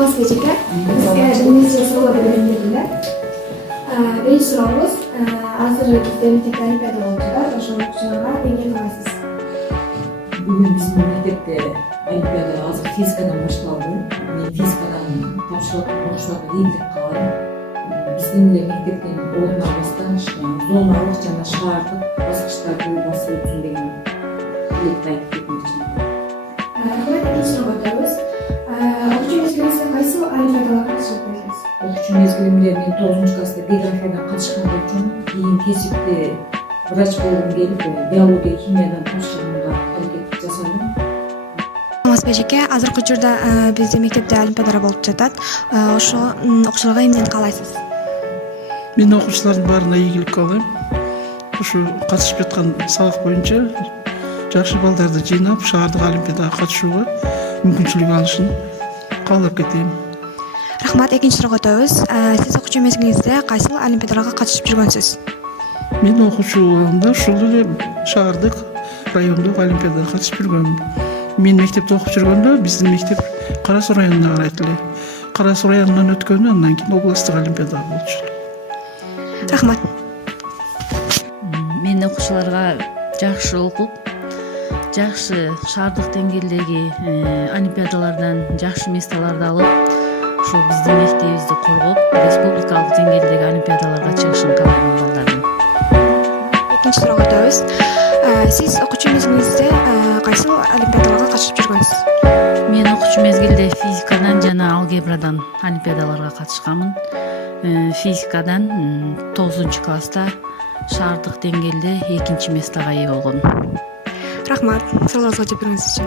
Саламатсызбы эжеке. Сизге биринчи суроо берейин эле. Биринчи сурообуз азыр бизде мектепте олимпиада болуп жатат. Ошол учурга эмне кыласыз? Бүгүн биздин мектепте олимпиада азыр физикадан башталды. Мен физикадан тапшырып ийгилик кылам. Биздин эле мектептин ордун албастан зоналык жана шаардык баскычтарды басып өтсүн деген тилекти айтып кетмекчимин. Рахмат. Экинчи суроого өтөбүз. Окуучу мезгилиңизде кайсы олимпиадаларга катышып келдиңиз? Окуучу мезгилимде мен 9 класста географиядан катышкан болчумун. Кийин кесипти врач болгум келип, биология, химиядан тапшырганга аракет жасадым. Саламатсызбы эжеке. Азыркы учурда биздин мектепте олимпиадалар болуп жатат. Ошо окуучуларга эмнени каалайсыз? Мен окуучулардын баарына ийгилик каалайм. Ушу катышып жаткан сабак боюнча жакшы балдарды жыйнап, шаардык олимпиадага катышууга мүмкүнчүлүк алышын каалап кетейин. Рахмат. Экинчи суроого өтөбүз. Сиз окуучу мезгилиңизде кайсы олимпиадаларга катышып жүргөнсүз? Мен окуучу убагымда ушул эле шаардык, райондук олимпиадага катышып жүргөмүн. Мен мектепте окуп жүргөндө биздин мектеп Кара Суу районуна карайт эле. Кара Суу районунан өткөнү андан кийин областтык олимпиадага болчу. Рахмат. Мен окуучуларга жакшы окуп, жакшы шаардык деңгээлдеги олимпиадалардан жакшы месталарды алып, ушул биздин мектебибизди коргоп, республикалык деңгээлдеги олимпиадаларга чыгышын каалайм балдардын. Экинчи суроого өтөбүз. Сиз окуучу мезгилиңизде кайсы олимпиадаларга катышып жүргөнсүз? Мен окуучу мезгилде физикадан жана алгебрадан олимпиадаларга катышканмын. Физикадан 9 класста шаардык деңгээлде 2 местага ээ болгом. Рахмат. Суроолорубузга жооп бергениңиз үчүн.